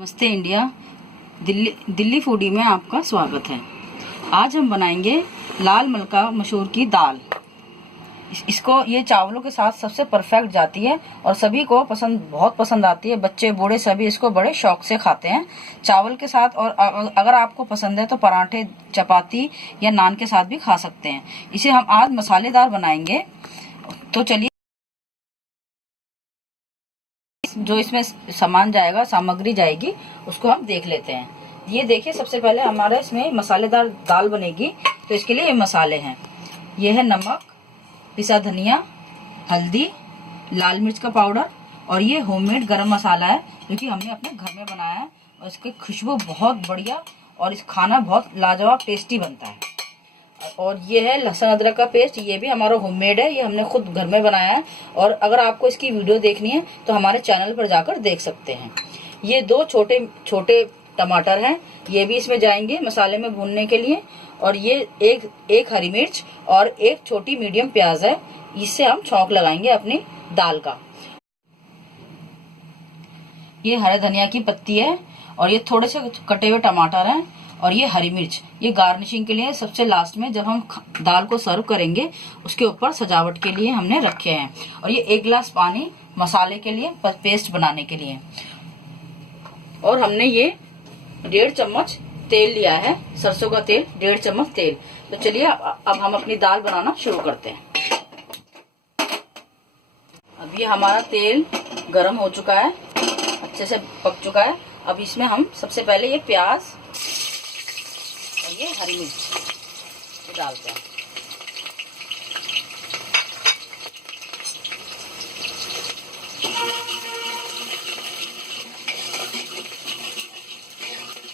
नमस्ते India. Delhi foodie में आपका स्वागत है। आज हम बनाएंगे लाल मलका मसूर की दाल। इसको ये चावलों के साथ सबसे परफेक्ट जाती है और सभी को बहुत पसंद आती है। बच्चे बूढ़े सभी इसको बड़े शौक से खाते हैं चावल के साथ। और अगर आपको पसंद है तो पराठे, चपाती या नान के साथ भी खा सकते हैं। इसे हम आज मसालेदार बनाएंगे। तो चलिए, जो इसमें सामान जाएगा, सामग्री जाएगी, उसको हम देख लेते हैं। ये देखिए, सबसे पहले हमारा इसमें मसालेदार दाल बनेगी तो इसके लिए ये मसाले हैं। ये है नमक, पिसा धनिया, हल्दी, लाल मिर्च का पाउडर और ये होममेड गरम मसाला है क्योंकि हमने अपने घर में बनाया है और इसकी खुशबू बहुत बढ़िया और इस खाना बहुत लाजवाब टेस्टी बनता है। और ये है लहसुन अदरक का पेस्ट, ये भी हमारा होममेड है, ये हमने खुद घर में बनाया है। और अगर आपको इसकी वीडियो देखनी है तो हमारे चैनल पर जाकर देख सकते हैं। ये 2 छोटे छोटे टमाटर हैं, ये भी इसमें जाएंगे मसाले में भूनने के लिए। और ये एक हरी मिर्च और एक छोटी मीडियम प्याज है, इससे हम छौंक लगाएंगे अपनी दाल का। ये हरे धनिया की पत्ती है और ये थोड़े से कटे हुए टमाटर हैं और ये हरी मिर्च, ये गार्निशिंग के लिए सबसे लास्ट में जब हम दाल को सर्व करेंगे उसके ऊपर सजावट के लिए हमने रखे हैं। और ये 1 गिलास पानी मसाले के लिए, पेस्ट बनाने के लिए। और हमने ये 1.5 चम्मच तेल लिया है, सरसों का तेल, 1.5 चम्मच तेल। तो चलिए अब हम अपनी दाल बनाना शुरू करते हैं। अब ये हमारा तेल गर्म हो चुका है, अच्छे से पक चुका है। अब इसमें हम सबसे पहले ये प्याज और ये हरी मिर्च डालते हैं।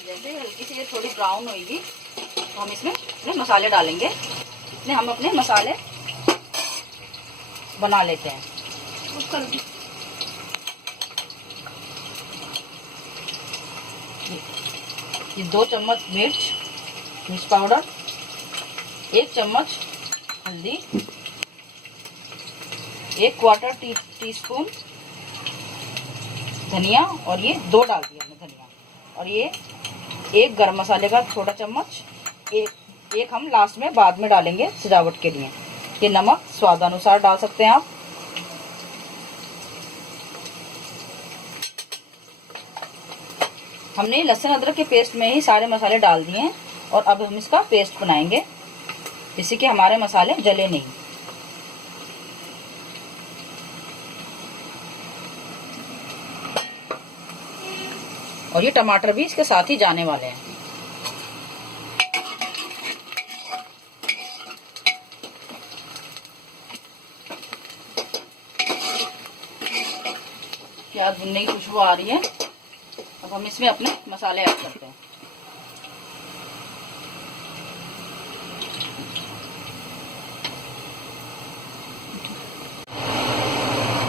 जैसे हल्की सी ये थोड़ी ब्राउन होगी तो हम इसमें अपने मसाले डालेंगे। इसमें हम अपने मसाले बना लेते हैं। ये 2 चम्मच मिर्च पाउडर, 1 चम्मच हल्दी, 1/4 टीस्पून धनिया और ये 2 डाल दिया हमने धनिया। और ये 1 गरम मसाले का छोटा चम्मच, एक हम लास्ट में बाद में डालेंगे सजावट के लिए। ये नमक स्वादानुसार डाल सकते हैं आप। हमने लहसुन अदरक के पेस्ट में ही सारे मसाले डाल दिए हैं और अब हम इसका पेस्ट बनाएंगे जिससे कि हमारे मसाले जले नहीं। और ये टमाटर भी इसके साथ ही जाने वाले हैं। प्याज भुनने की खुशबू आ रही है। अब हम इसमें अपने मसाले ऐड करते हैं।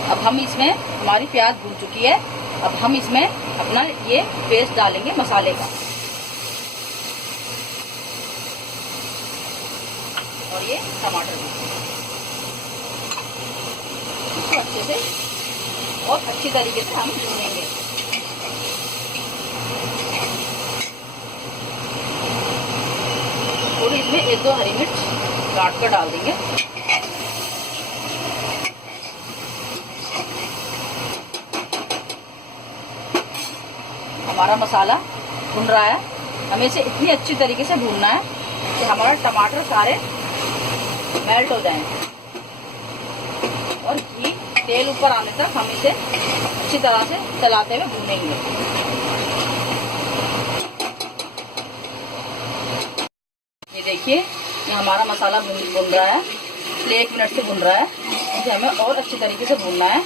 अब हम इसमें, हमारी प्याज भून चुकी है, अब हम इसमें अपना ये पेस्ट डालेंगे मसाले का। और ये टमाटर भी इसको अच्छे से और अच्छी तरीके से हम भूनेंगे। थोड़ी इसमें 1-2 हरी मिर्च काट कर डाल देंगे। हमारा मसाला भुन रहा है, हमें इसे इतनी अच्छी तरीके से भूनना है कि हमारा टमाटर सारे मेल्ट हो जाएं और घी तेल ऊपर आने तक हम इसे अच्छी तरह से चलाते हुए भूनेंगे। ये देखिए, ये हमारा मसाला भुन रहा है, इसलिए 1 मिनट से भुन रहा है। इसे हमें और अच्छी तरीके से भूनना है।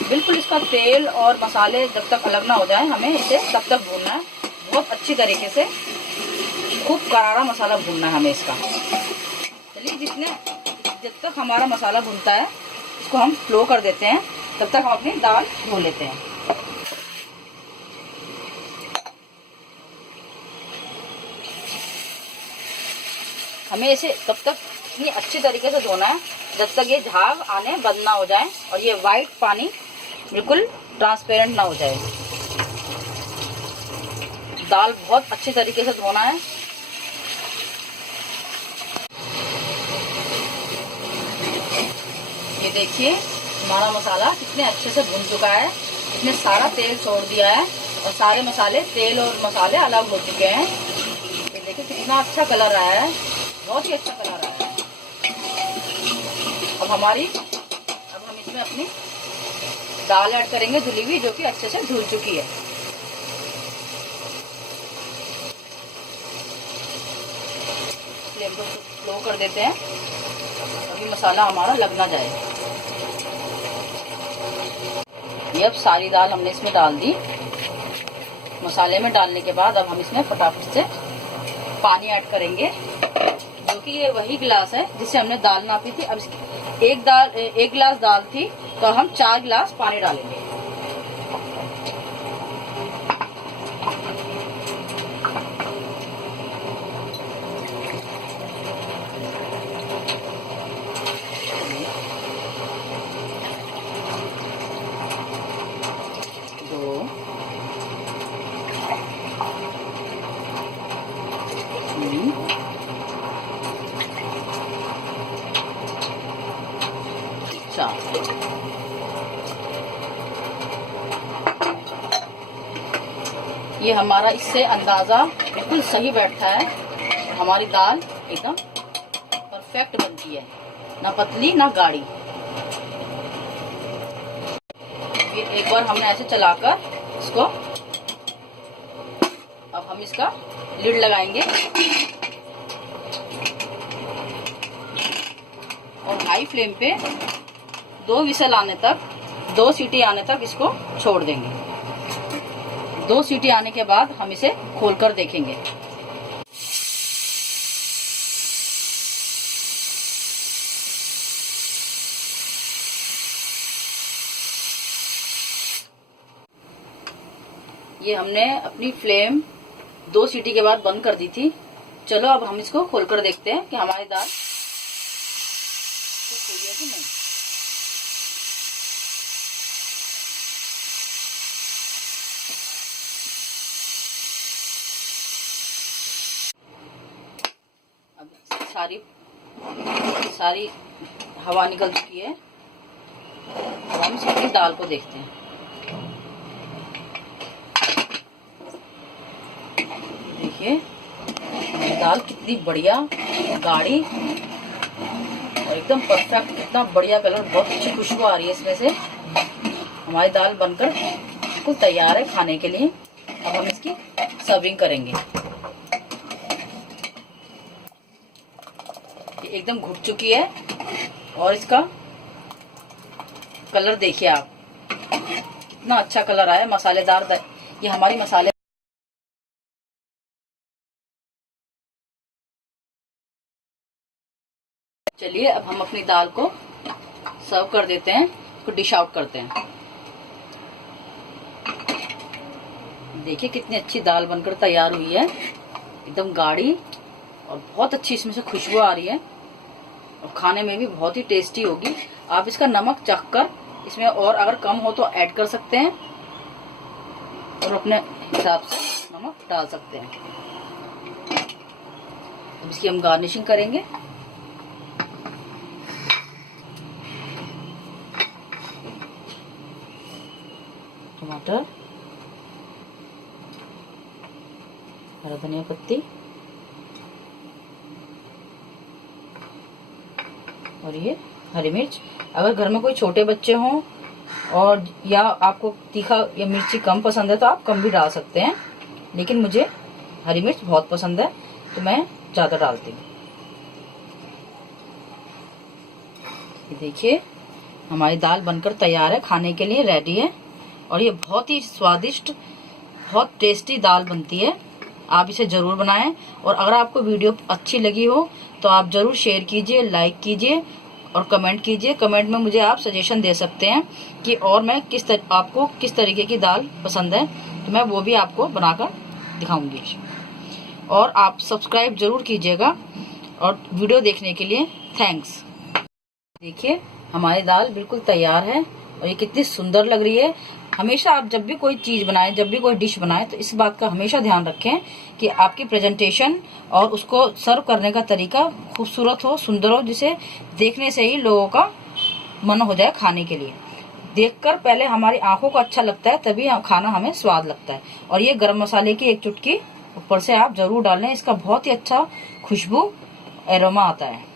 बिल्कुल इसका तेल और मसाले जब तक अलग ना हो जाए, हमें इसे तब तक भूनना है। बहुत अच्छी तरीके से खूब करारा मसाला भूनना है हमें इसका। चलिए, जब तक हमारा मसाला भुनता है इसको हम स्लो कर देते हैं, तब तक हम अपनी दाल धो लेते हैं। हमें इसे तब तक इतनी अच्छी तरीके से धोना है जब तक ये झाग आने बंद ना हो जाए और ये वाइट पानी बिल्कुल ट्रांसपेरेंट ना हो जाए। दाल बहुत अच्छे तरीके से धोना है। ये देखिए हमारा मसाला कितने अच्छे से भुन चुका है, इसने सारा तेल छोड़ दिया है और सारे मसाले, तेल और मसाले अलग हो चुके हैं। ये देखिए कितना अच्छा कलर आया है, बहुत ही अच्छा कलर आया है। अब हम इसमें अपनी दाल ऐड करेंगे धुली हुई, जो कि अच्छे से धुल चुकी है। फ्लेम को स्लो कर देते हैं, अभी मसाला हमारा लग ना जाए। ये अब सारी दाल हमने इसमें डाल दी। मसाले में डालने के बाद अब हम इसमें फटाफट से पानी ऐड करेंगे, जो कि ये वही गिलास है जिससे हमने दाल नापी थी। अब एक गिलास दाल थी तो हम 4 गिलास पानी डालेंगे। ये हमारा इससे अंदाजा बिल्कुल सही बैठता है, हमारी दाल एकदम परफेक्ट बनती है, ना पतली ना गाढ़ी। फिर एक बार हमने ऐसे चलाकर इसको, अब हम इसका लिड लगाएंगे और हाई फ्लेम पे 2 विसल आने तक, 2 सीटी आने तक इसको छोड़ देंगे। 2 सीटी आने के बाद हम इसे खोलकर देखेंगे। ये हमने अपनी फ्लेम 2 सीटी के बाद बंद कर दी थी। चलो अब हम इसको खोलकर देखते हैं कि हमारी दाल खुली है कि नहीं। सारी हवा निकल चुकी है। अब हम इसकी दाल को देखते हैं। देखिए दाल कितनी बढ़िया गाढ़ी और एकदम परफेक्ट, कितना बढ़िया कलर, बहुत अच्छी खुशबू आ रही है इसमें से। हमारी दाल बनकर बिल्कुल तैयार है खाने के लिए। अब हम इसकी सर्विंग करेंगे। एकदम घुट चुकी है और इसका कलर देखिए आप, कितना अच्छा कलर आया, मसालेदार। ये हमारी मसाले, चलिए अब हम अपनी दाल को सर्व कर देते हैं, इसको डिश आउट करते हैं। देखिए कितनी अच्छी दाल बनकर तैयार हुई है, एकदम गाढ़ी और बहुत अच्छी इसमें से खुशबू आ रही है और खाने में भी बहुत ही टेस्टी होगी। आप इसका नमक चख कर इसमें और अगर कम हो तो ऐड कर सकते हैं और अपने हिसाब से नमक डाल सकते हैं। अब इसकी हम गार्निशिंग करेंगे। टमाटर, हरा धनिया पत्ती और ये हरी मिर्च। अगर घर में कोई छोटे बच्चे हों और या आपको तीखा या मिर्ची कम पसंद है तो आप कम भी डाल सकते हैं, लेकिन मुझे हरी मिर्च बहुत पसंद है तो मैं ज़्यादा डालती हूँ। ये देखिए हमारी दाल बनकर तैयार है, खाने के लिए रेडी है और ये बहुत ही स्वादिष्ट, बहुत टेस्टी दाल बनती है। आप इसे ज़रूर बनाएं और अगर आपको वीडियो अच्छी लगी हो तो आप ज़रूर शेयर कीजिए, लाइक कीजिए और कमेंट कीजिए। कमेंट में मुझे आप सजेशन दे सकते हैं कि और मैं आपको किस तरीके की दाल पसंद है, तो मैं वो भी आपको बनाकर दिखाऊंगी। और आप सब्सक्राइब ज़रूर कीजिएगा और वीडियो देखने के लिए थैंक्स। देखिए हमारी दाल बिल्कुल तैयार है और ये कितनी सुंदर लग रही है। हमेशा आप जब भी कोई चीज बनाएं, जब भी कोई डिश बनाएं, तो इस बात का हमेशा ध्यान रखें कि आपकी प्रेजेंटेशन और उसको सर्व करने का तरीका खूबसूरत हो, सुंदर हो, जिसे देखने से ही लोगों का मन हो जाए खाने के लिए। देखकर पहले हमारी आंखों को अच्छा लगता है, तभी खाना हमें स्वाद लगता है। और ये गरम मसाले की एक चुटकी ऊपर से आप जरूर डालें, इसका बहुत ही अच्छा खुशबू एरोमा आता है।